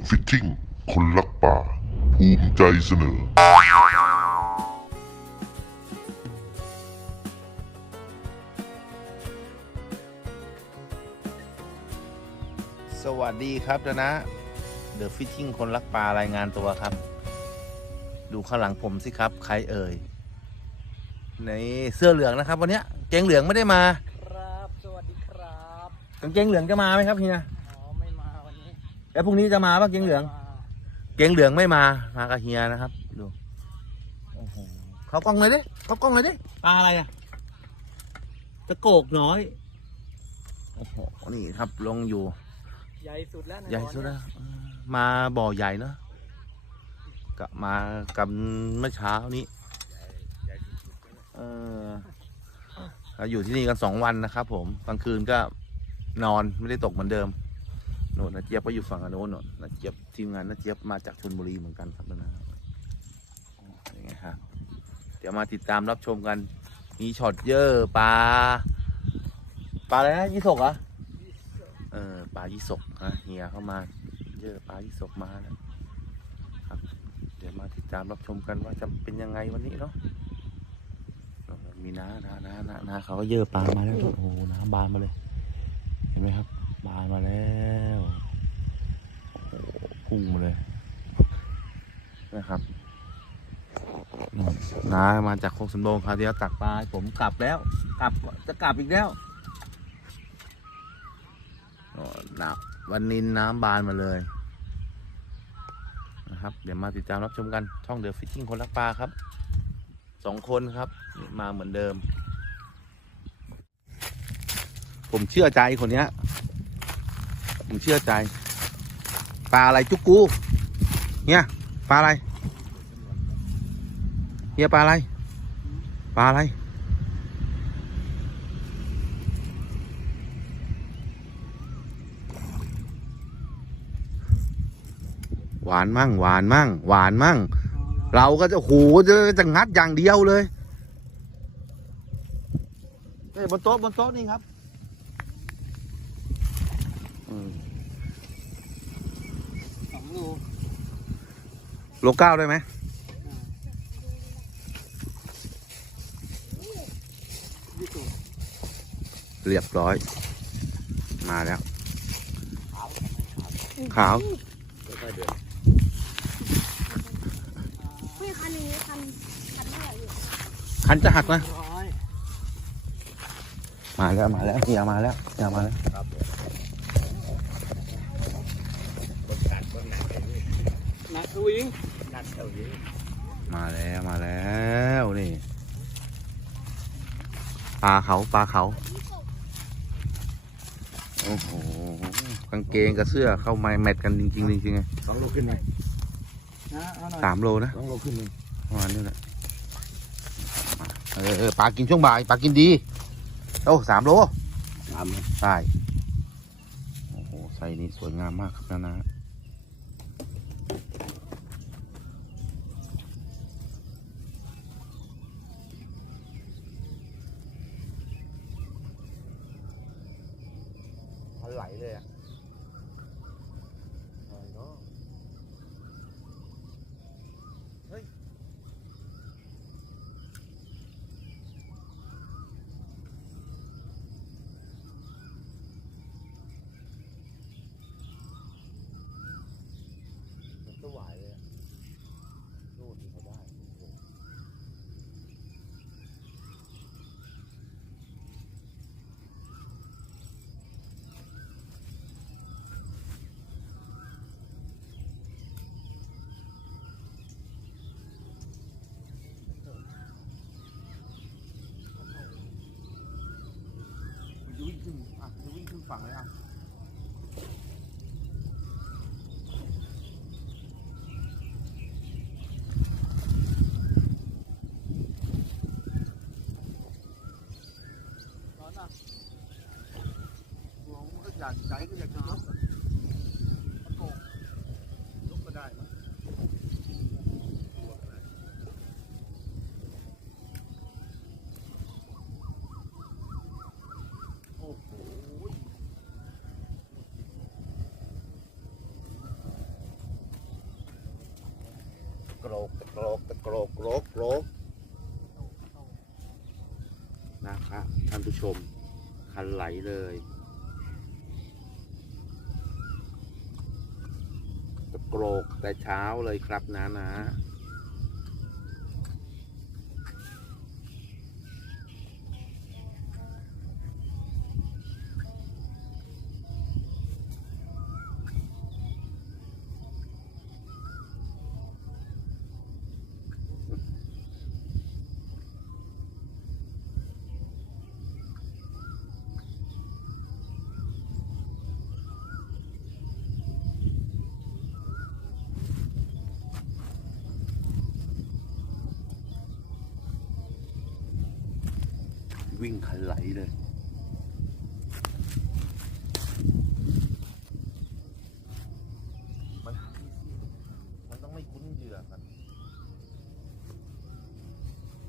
อะฟิตติ้งคนรักป่า ภูมิใจเสนอ สวัสดีครับนะนะ เดอะฟิชชิ่ง คนรักปลารายงานตัวครับ ดูข้างหลังผมสิครับ ใครเอ่ย ในเสื้อเหลืองนะครับ วันเนี้ยเกงเหลืองไม่ได้มา ครับ สวัสดีครับ กางเกงเหลืองจะมาไหมครับเฮีย อ๋อ ไม่มาวันนี้ แล้วพรุ่งนี้จะมาป่ะเกงเหลืองมาเกงเหลืองไม่มา มากับเฮียนะครับดูโอ้โหเขากล้องเลยดิเขากล้องเลยดิปลาอะไรอะตะโกกน้อยโอ้โหนี่ครับลงอยู่ ใหญ่สุดแล้วนใหญ่สุดบ่อแล้วเยเออมาบ่อใหญ่เนอะกลับมากับเมื่อเช้านี้เออเราอยู่ที่นี่กันสองวันนะครับผมกลางคืนก็นอนไม่ได้ตกเหมือนเดิมโน่นนะเจี๊ยบก็อยู่ฝั่งโน้นโน่นนะเจี๊ยบทีมงานนะเจี๊ยบมาจากชลบุรีเหมือนกันครับนะอ้ยังไงครับเดี๋ยวมาติดตามรับชมกัน มีช็อตเยอะปลาปลาอะไรนะยี่สกเหรอเออปลายี่สกนะเฮียเข้ามาเยอะปลายี่สกมาแล้วครับ เดี๋ยวมาติดตามรับชมกันว่าจะเป็นยังไงวันนี้เนาะมีน้าน้าน้าน้าเขาก็เยอะปลามาแล้วโอ้โหน้ำบานมาเลย เห็นไหมครับ บานมาแล้ว พุ่งมาเลยนะครับอืมน้ามาจากโคกสำโรงคราวที่แล้วตักปลาให้ผมกลับแล้ว กลับจะกลับอีกแล้วอ๋อน้ำวันนี้น้ำบานมาเลยนะครับ เดี๋ยวมาติดตามรับชมกันช่องเดอะฟิชชิ่งคนรักปลาครับสองคนครับนี่มาเหมือนเดิม ผมเชื่อใจคนเนี้ย ผมเชื่อใจ ปลาอะไรจุกกูเนี่ยปลาอะไรเฮียปลาอะไรปลาอะไรหวานมั่งหวานมั่งหวานมั่ง เราก็จะโหจะจะงัดอย่างเดียวเลยเอ้ยบนโต๊ะบนโต๊ะนี่ครับอืมสอง โลเก้าได้ไหมเรียบร้อย มาแล้ว ขาวคันนี้คันคันเท่าไหร่อยู่คันจะหักนะ มาแล้วมาแล้วเฮียมาแล้วเฮียมาแล้ว หนักสวิงมาแล้วมาแล้วนี่ปลาเขาปลาเขาโอ้โหกางเกงกับเสื้อเข้ามาแมทกันจริงๆจริงๆไงสองโลขึ้นไหมนะเอาหน่อยสามโลนะสองโลขึ้นไหมประมาณนี้แหละเออเออปลากินช่วงบ่ายปลากินดีโอ้สามโลสามไหมใช่โอ้โหไซส์นี้สวยงามมากครับนะนะ มันไหลเลยอะเนาะ มันก็หวายเลยนู่นเขาได้ มันจะ วิ่งขึ้นอะจะวิ่งขึ้นฝั่งเลยอะร้อนอะหัวมันก็อยากใจก็อยากจะยกอะมันโกงยกก็ได้มั้งโอ้โห รกตะโกรกตะโกรกโกรกโกรกนะครับท่านผู้ชมคันไหลเลยตะโกรกแต่เช้าเลยครับนะนะ วิ่งคันไหลเลย มันมันต้องไม่คุ้นเหยื่อกัน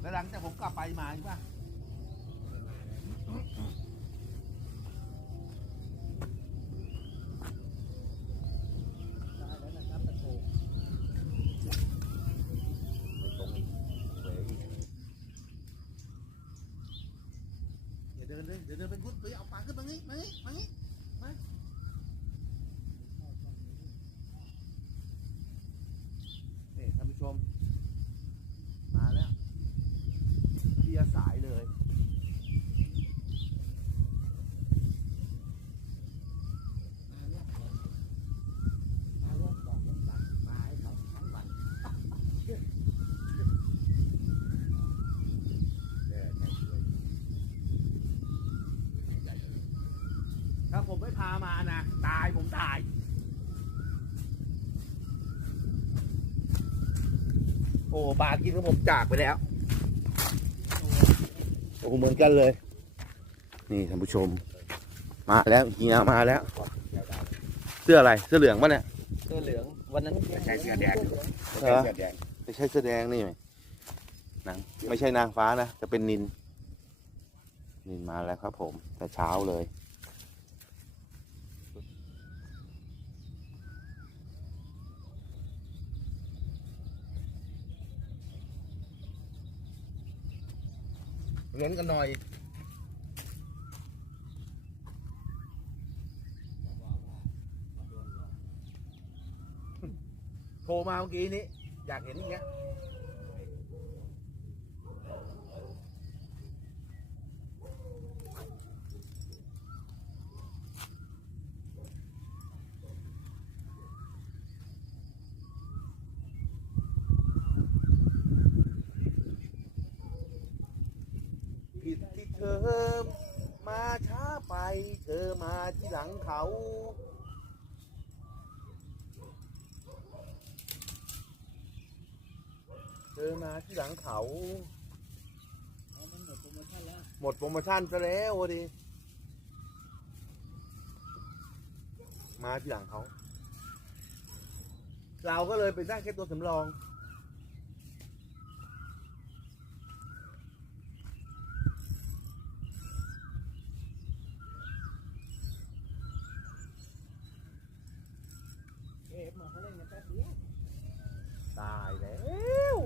แล้วหลังจากผมกลับไปมาใช่ปะไม่ตรงอีกเว้ยอีก อย่าเดินเลยเดี๋ยวเดินเป็นพุทธไปเอาปากขึ้นมางี้มางี้มางี้มานี่ท่านผู้ชม มาแล้วเคลียร์สายเลย ถ้าผ มไม่พามานะตายผมตายโอ้ปลากินของผมจากไปแล้วโอ้เหมือนกันเลย นี่ท่านผู้ชม มาแล้วเฮียมาแล้ว เสื้ออะไรเสื้อเหลืองปะเนี่ยเสื้อเหลืองวันนั้นใช้เสื้อแดงเหรอเสื้อแดงไม่ใช่เสื้อแดงนี่ไหมนางไม่ใช่นางฟ้านะจะเป็นนิน นินมาแล้วครับผมแต่เช้าเลย เล่นกันหน่อย โทรมาเมื่อกี้นี้ อยากเห็นอย่างเงี้ย ธอ มาช้าไป เธอมาที่หลังเขาเธอมาที่หลังเขา มันหมดโปรโมชั่นแล้ว หมดโปรโมชั่นซะแล้ววะดิ มาที่หลังเขา เราก็เลยไปได้แค่ตัวสำรอง เอฟมาเขาเล่นกันแป๊บเดียว ตายแล้ว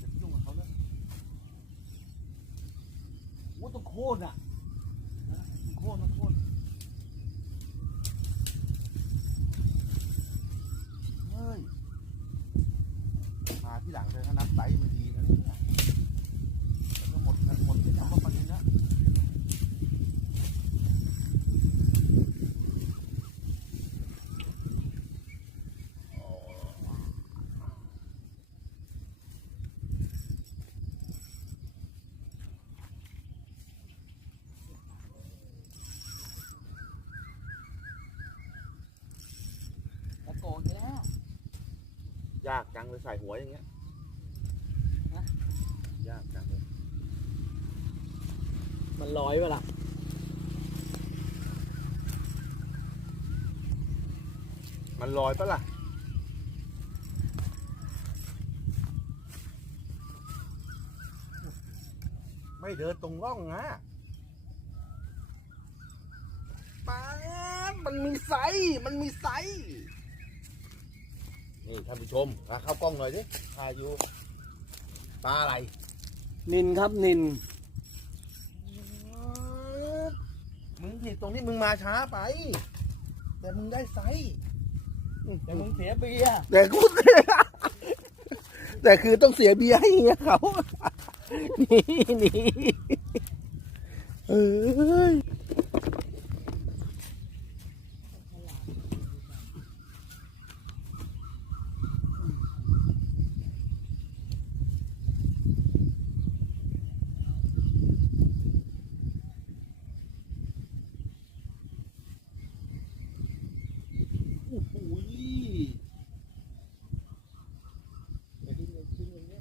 จะยุ่งกับเขาเนอะ โอ้ต้องโค่นอะโค่นต้องโค่นเฮ้ย มาที่หลังเลยถ้านับไซส์มันดีนะเนี่ยแล้วก็หมดหมดที่ทำว่าปริญญา ตะโกนไปแล้ว ยากจังเลยใส่หัวอย่างเงี้ยฮะยากจังเลยมันลอยเวล่ะมันลอยปะล่ะไม่เดินตรงร่องนะป๊าดมันมีไซส์มันมีไซส์ นี่ท่านผู้ชมมาเข้ากล้องหน่อยดิพายุปลาอะไรนินครับนิน มึงผิดตรงที่มึงมาช้าไป แต่มึงได้ไซส์แต่มึงเสียเบียร์แต่กูเสียแต่คือต้องเสียเบียร์ให้เฮียเขา นี่นี่เอ้ยโอ้โห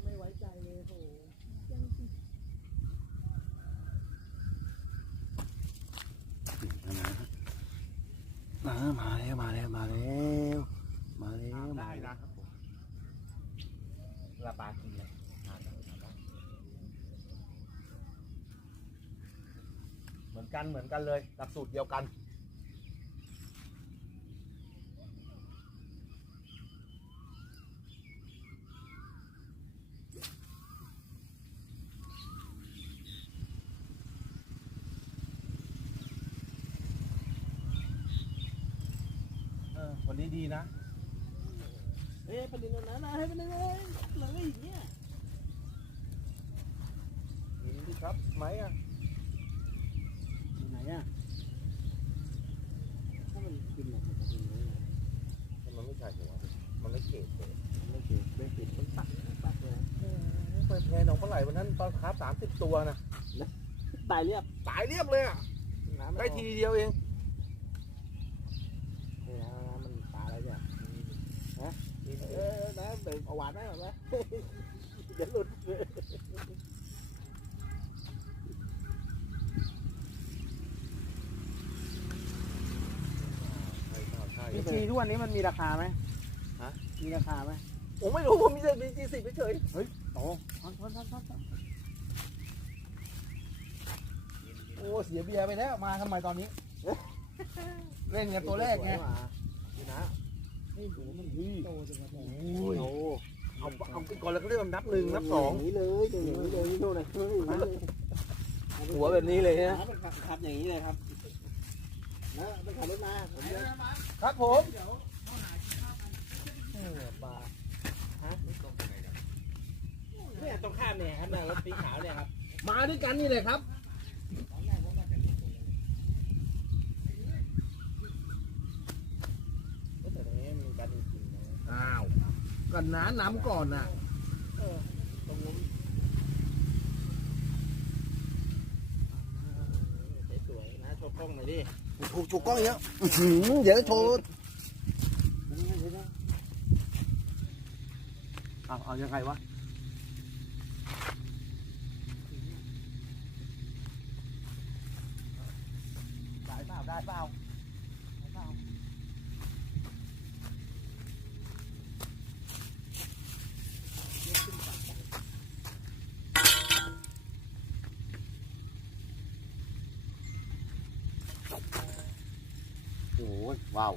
ไม่ไว้ใจเลยโห มามาแล้วมาแล้วมาแล้วมาแล้วได้นะครับผมลาปลากินเลยทานได้ทานได้เหมือนกันเหมือนกันเลยหลักสูตรเดียวกัน อวันนี้ดีนะเฮ้ยประเด็นนั้นนะให้ไปเลยเลยเลยอย่างเงี้ยดีครับไหมอะอยู่ไหนอะถ้ามันกินแบบนี้นะมันไม่ใช่หัวมันไม่เกตเลยไม่เก็บไม่ติดมันตัดตัดเลยไปแพ้น้องปลาไหลวันนั้นตอนคาสามสิบตัวนะตายเรียบตายเรียบเลยอะน้ำได้ทีเดียวเอง นี่นะน้ำมันปลาอะไรเนี่ยฮะเออน้ำเดินเอาหวานไหมหวานไหมเดี๋ยวหลุด ใช่ใช่ พี จีทุกวันนี้มันมีราคาไหมฮะ มีราคาไหมผมไม่รู้ผมมีแต่บีจีสิบเฉยโอ้ทอนทอนทอนทอนทอนโอ้เสียเบียร์ไปแล้วมาทำไมตอนนี้ เล่นกันตัวแรกไงนี่นะนี่ดูมันดีโตจังเลย โอ้ยเอาเอาก่อนแล้วก็เรียกว่านับหนึ่งนับสอง ย่างนี้เลยอย่างนี้เลยนี่ดูหน่อยหัวแบบนี้เลยฮะขับอย่างนี้เลยครับ นะไปขับรถมาผมจะครับผมปลาฮะเนี่ยตรงข้ามเนี่ยครับเนี่ยรถสีขาวเนี่ยครับ มาด้วยกันนี่เลยครับแต่ตรงนี้มีการจริงๆนะอ้าวกันน้าน้ำก่อนน่ะตรงนู้นสวยๆนะโชว์กล้องหน่อยดิ ถูกถูกกล้องเยอะอื้อหือเดี๋ยวโชว์เอาเอายังไงวะได้เปล่าได้เปล่าได้เปล่าโอ้ยว้าว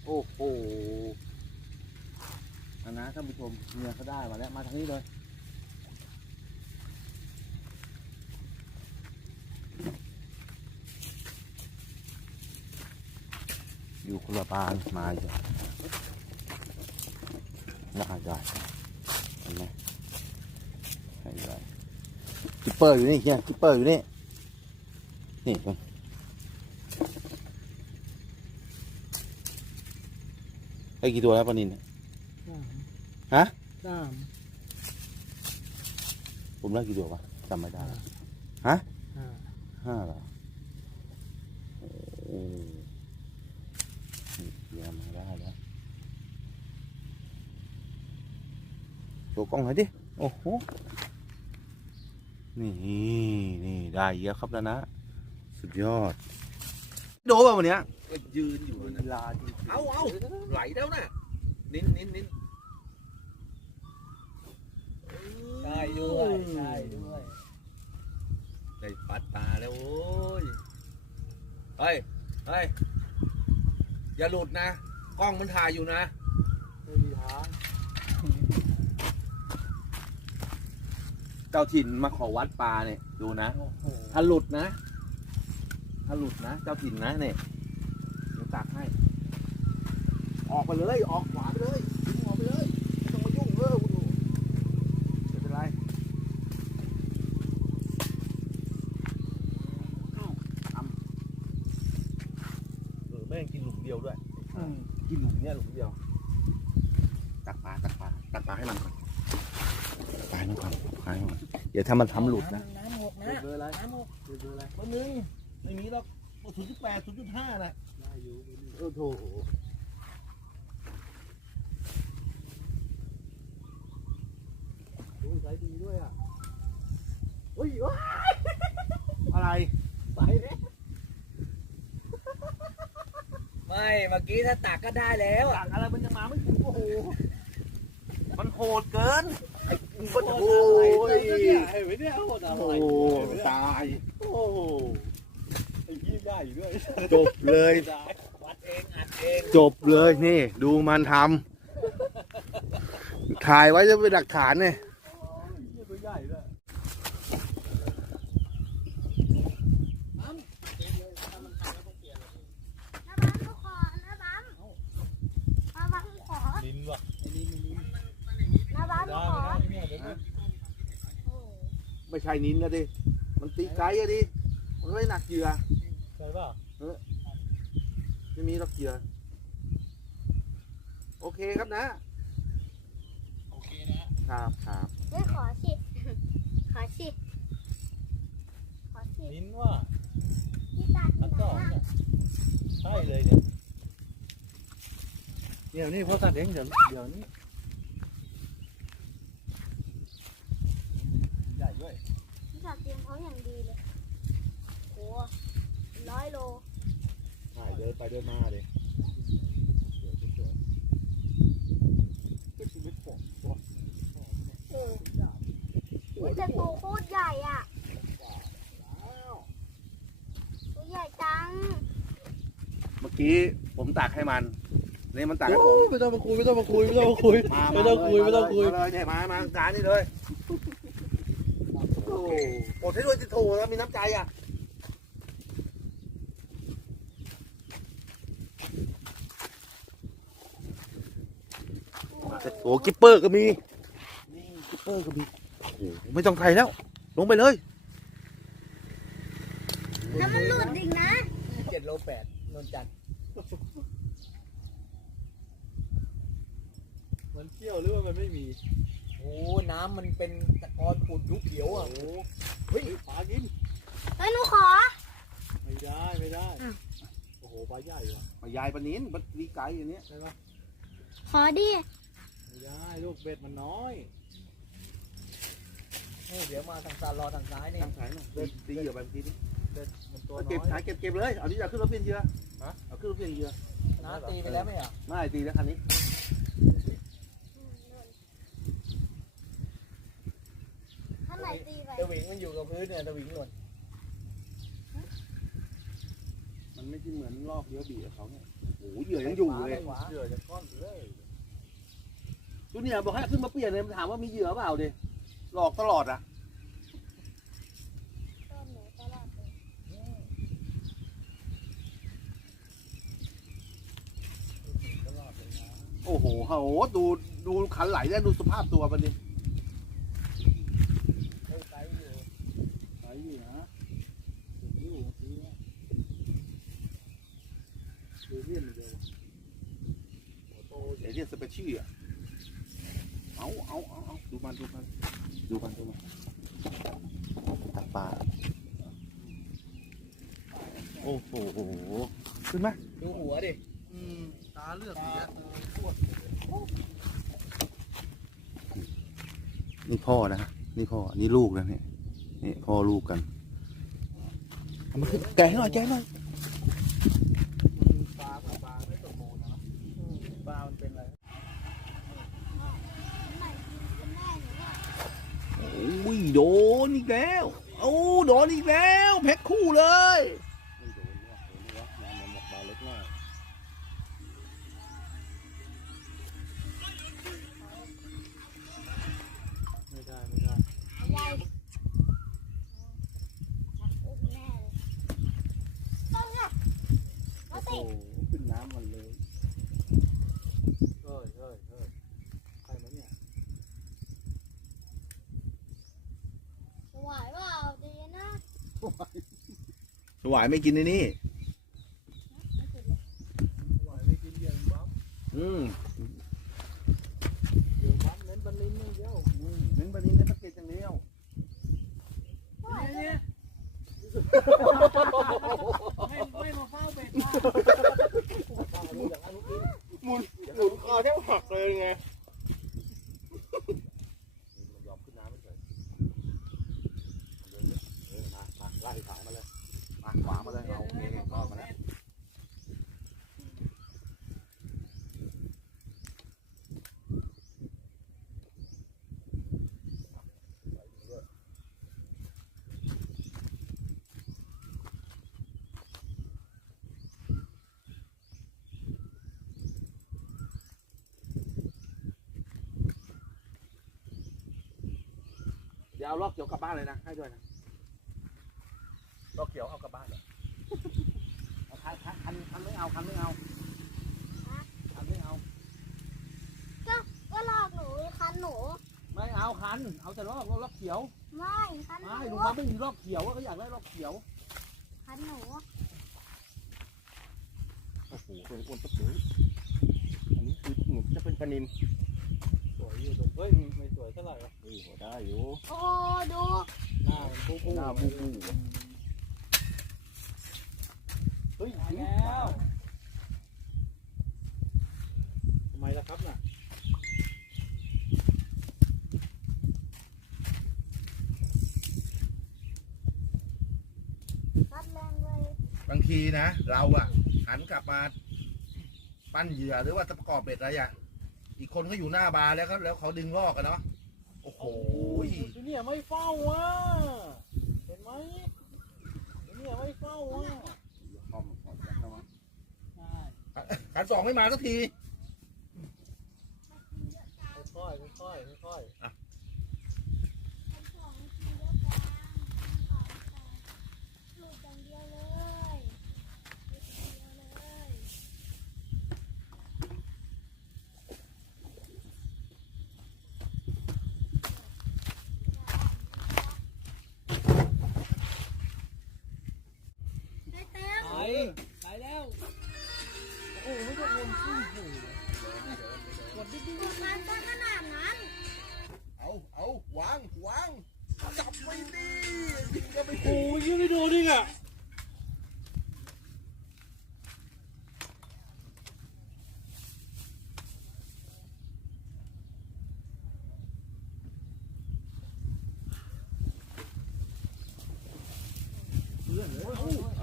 โอ้โหอันนะท่านผู้ชมเมียเขาได้มาแล้ว มาทางนี้เลย อยู่คนละปานมาอีกแล้วได้ได้เห็นไหมให้ได้จิปเปอร์อยู่นี่เฮียจิปเปอร์อยู่นี่ นี่ตร ได้กี่ตัวแล้วปลานินเนี่ยฮะ สามผมได้กี่ตัววะจำไม่ได้ห้าห้าเหรอโอ้โหนี่เยี่ยมมาได้แล้วโชว์กล้องหน่อยดิ โอ้โห นี่ นี่ ได้เยอะครับแล้วนะ สุดยอด โดนแบบวันเนี้ยยืนอยู่บนลาดเอาเอาไหลแล้วน่ะนิ้นนิ้นนิ้นใช่ด้วยใช่ด้วย ได้ปัดตาแล้วโอ้ยเฮ้ยเฮ้ยอย่าหลุดนะกล้องมันถ่ายอยู่นะไม่มีทางเจ้าถิ่นมาขอวัดปลาเนี่ยดูนะหถ้าหลุดนะ ถ้าหลุดนะ เจ้าถิ่นนะเนี่ยเดี๋ยวตักให้ ออกไปเลย ออกขวาไปเลยยิงออกไปเลยไม่ต้องมายุ่งเออคุณหนูไม่เป็นไรเออแม่งกินหลุมเดียวด้วย กินหลุมเนี้ยหลุมเดียว ตักปลาตักปลาตักปลาให้มันก่อนตักปลาให้มันก่อนตักปลาให้มันก่อนเดี๋ยวถ้ามันทำหลุดนะน้ำหมกนะ ห้านะได้อยู่โอ้โหโอ้ยใสดีด้วยอะโอ้ยว้าอะไรใสเนี่ยไม่ เมื่อกี้ถ้าตักก็ได้แล้วต่างอะไรมันยังมาไม่ถึงโอ้โห มันโหดเกินโอ้โหเห็นไหมเนี่ยโอ้โหโอ้ตาย โอ้ โหไอ้ยี่ใหญ่ด้วยจบเลย วัดเองอัดเองจบเลยนี่ ดูมันทำถ่ายไว้จะเป็นหลักฐานเนี่ยตัวใหญ่ด้วยน้าบ้านก็ขอน้าบ้านน้าบ้านก็ขอลิ้นว่ะไอ้ลิ้นลิ้นน้าบ้านก็ได้ขอไม่ได้ไม่ได้โอ้ไม่ใช่นิ้นนะดิ มันตีไกลอะดิ มันไม่หนักเหยื่อ ใช่ป่ะไม่มีหรอกเหยื่อโอเคครับนะ โอเคนะครับครับเฮ้ยขอสิ ขอสิ ขอสิลิ้นว่าพี่ตาอัที่นไหนสองอะเนี่ยใช่เลยเนี่ยเดี๋ยวนี้พอตัดเองเดี๋ยวเดี๋ยวนี้ใหญ่ด้วยพี่ตาเตรียมเขาอย่างดีเลยโอ้ ร้อยโล ถ่ายเดินไปเดินมาเลยสวยสวยก็ชีวิตผมตัวโอ้โหแต่ตัวโคตรใหญ่อะตัวใหญ่จัง เมื่อกี้ผมตักให้มัน นี่มันตักให้ผมไม่ต้องมาคุยไม่ต้องมาคุยไม่ต้องมาคุยมาไม่ต้องคุยไม่ต้องคุยมาเลยเนี่ยมามาการนี่เลย โอ้โหโอ้ที่ด้วยจะโถแล้วมีน้ำใจอะ โอ้กิปเปอร์ก็มีนี่กิปเปอร์ก็มีโอ้โหไม่ต้องไทยแล้ว ลงไปเลยถ้ามันหลุดอีกนะเจ็ดโลแปดนนจัดมันเที่ยวหรือว่ามันไม่มี โอ้น้ำมันเป็นตะกอนปูดยุบเขียวอะโอ้เฮ้ยปลากิน เฮ้ยหนูขอ ไม่ได้ไม่ได้อืมโอ้โหปลาใหญ่ว่ะยายปนินมันมีไก่อย่างเนี้ยใช่ปะขอดิ ไม่ได้ลูกเบ็ดมันน้อยนี่เดี๋ยวมาทางซ้ายรอทางซ้ายนี่ทางสายหน่อยตีตีเหยื่อแบบนี้ดิเบ็ดมันตัวเอาน้เก็บอยสายเก็บเก็บเลยเอานี่จะขึ้นรถเปลี่ยนเหยื่อเอาขึ้นรถเปลี่ยนเหยื่อน้าตีไปแล้วไหมอะไม่ตีแล้วคันนี้ถ้าไหนตีไปตะหวิงมันอยู่กับพื้นเนี่ยตะหวิงหล่นมันไม่ใช่เหมือนลอกเลี้ยวบีกับเขาเนี่ยโอ้โหเหยื่อยังอยู่เลย ขวาเสือจะก้อนเลย จูเนียร์บอกให้ขึ้นมาเปลี่ยนเลยถามว่ามีเหยื่อเปล่าดิหลอกตลอดอะต้นหนูตลอดเลยตลอดเลยนะโอ้โหโหดูดูขันไหลแล้วดูสภาพตัวมันดิเฮ้ยไกลอยู่ไปอยู่นะอยู่เมื่อกี้เนี่ยดูเรียนเดียวโอ้โตเอเรียนสเปเชียลอะเอาเอาเอาเอาดู มันดูมันดูมันดูมันตักปลาโอ้โหขึ้นไหมดูหัวดิอืมตาเลือกปลาเนี่ยเออพวกนี่พ่อนะนี่พ่อนี่ลูกนะเนี่ยนี่พ่อลูกกันเอามาขึ้นแกะให้หน่อยแกะให้หน่อย ขึ้นน้ำมันเลยเฮ้ยเฮ้ยเฮ้ยใครมาเนี่ยไหวเปล่าดีนะ สวายไม่กินในนี่ ไม่สุดเลย ไหวไม่กินเบียร์บ้า อืม เบียร์บ้าเน้นบันลินอย่างเดียวเน้นบันลินเน้นตะเกียบอย่างเดียว ไหวก็ ไม่ไม่มาเฝ้าเป็ด หมุนหมุนคอแทบหักเลยไงยอมขึ้นน้ำไม่เฉยเออมามาไล่สายมาเลยมาขวามาเลยเอาโอเครอดมาแล้ว เดี๋ยวเอาลอกเกี่ยวกลับบ้านเลยนะ ให้ด้วยนะรอบเขียวเอากลับบ้านเลยเอาคันคันคันคันไม่เอาคันไม่เอาคันไม่เอา ก็ลอกหนูคันหนู ไม่เอาคัน เอาแต่ลอกลอกเขียว ไม่คันหไม่นูลุงมาไม่มีลอกเขียวก็อยากได้ลอกเขียว คันหนู โอ้โหเป็นคนตะปูอันนี้คือหนูจะเป็นปลานิน สวยอยู่เฮ้ยไม่สวยเท่าไหร่เฮ้ยหัวได้อยู่โอ้ดูหน้ามันบูบูหน้าบูบูเฮ้ยถึงแล้วทำไมล่ะครับน่ะคัดแรงเลยบางทีนะ เราอะหันกลับมา ปั้นเหยื่อหรือว่าจะประกอบเบ็ดอะไรอะ อีกคนก็อยู่หน้าบาร์แล้วเขาแล้วเขาดึงลอกกันเนาะโอ้โหที่เนี่ยไม่เฝ้าว่ะเห็นไหมที่เนี่ยไม่เฝ้าว่ะการสองไม่มาสักทีค่อยๆค่อยๆค่อยคั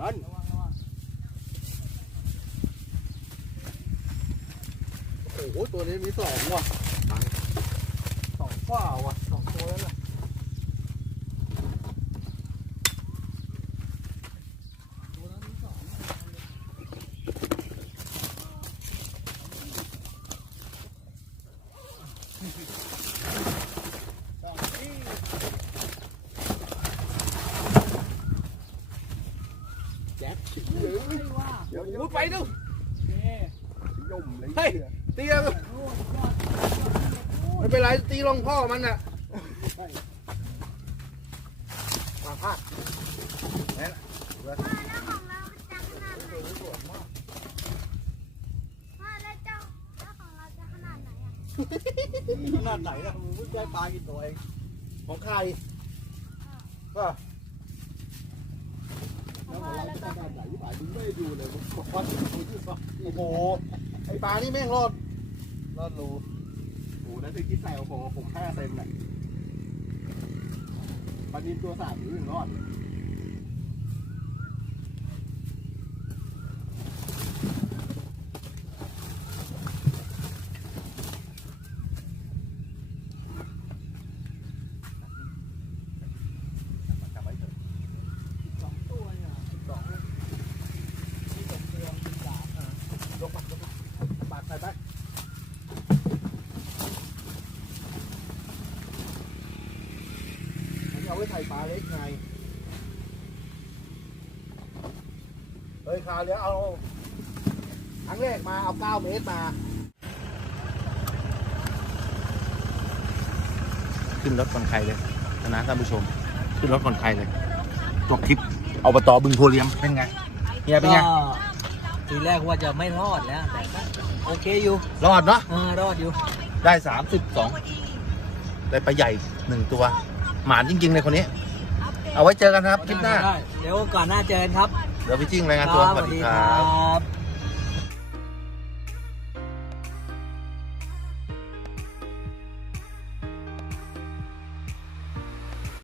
อันโอ้โหตัวนี้มีสองว่ะสองฝ้าว่ะสองตัวแล้วล่ะแจ็คเดี๋ยวเดี๋ยวเดี๋ยว ไปดู ย่มเลย เฮ้ย ตีแล้วไม่เป็นไรตี ลงพ่อมันน่ะมาพาดว่าแล้วของเราจะขนาดไหนว่าแล้วเจ้าแล้วของเราจะขนาดไหนอะขนาดไหนล่ะมึงเพิ่งได้ปลากี่ตัวเองของใครของเราแล้วก็ขนาดไหนที่ป่ามึงไม่ดูเลยมึงบอกว่ามึงที่ฟังโอ้โหไอปลานี่แม่งรอดรอดรู โอ้นั่นคือที่ใส่ของผมผมห้าเซนน่ะปลานินตัวสามอยู่หนึ่งรอดเลยมันทำไว้เถอะ สองตัวเนี่ย สองที่ตกเรือมันสามอะยกปากยกปากปากใส่ไปอันนี้เอา ไว้ใส่ปลาเล็กไง เฮ้ยคราวเนี้ยเอาครั้งแรกมาเอาเก้าเมตรมา ขึ้นรถคนใครเลยนะท่านผู้ชม ขึ้นรถคนใครเลย จบทริปอบตบึงโพเลียมเป็นไงเฮียเป็นไง ก็ทีแรกว่าจะไม่รอดแล้ว แต่ก็โอเคอยู่รอดเนาะ เออรอดอยู่ ได้สามสิบสองได้ปลาใหญ่หนึ่งตัว หมานจริงๆเลยคนนี้ เอาไว้เจอกันครับคลิปหน้า ได้เดี๋ยวก่อนหน้าเจอกันครับ เดี๋ยวพี่จิ้งรายงานตัว สวัสดีครับครับ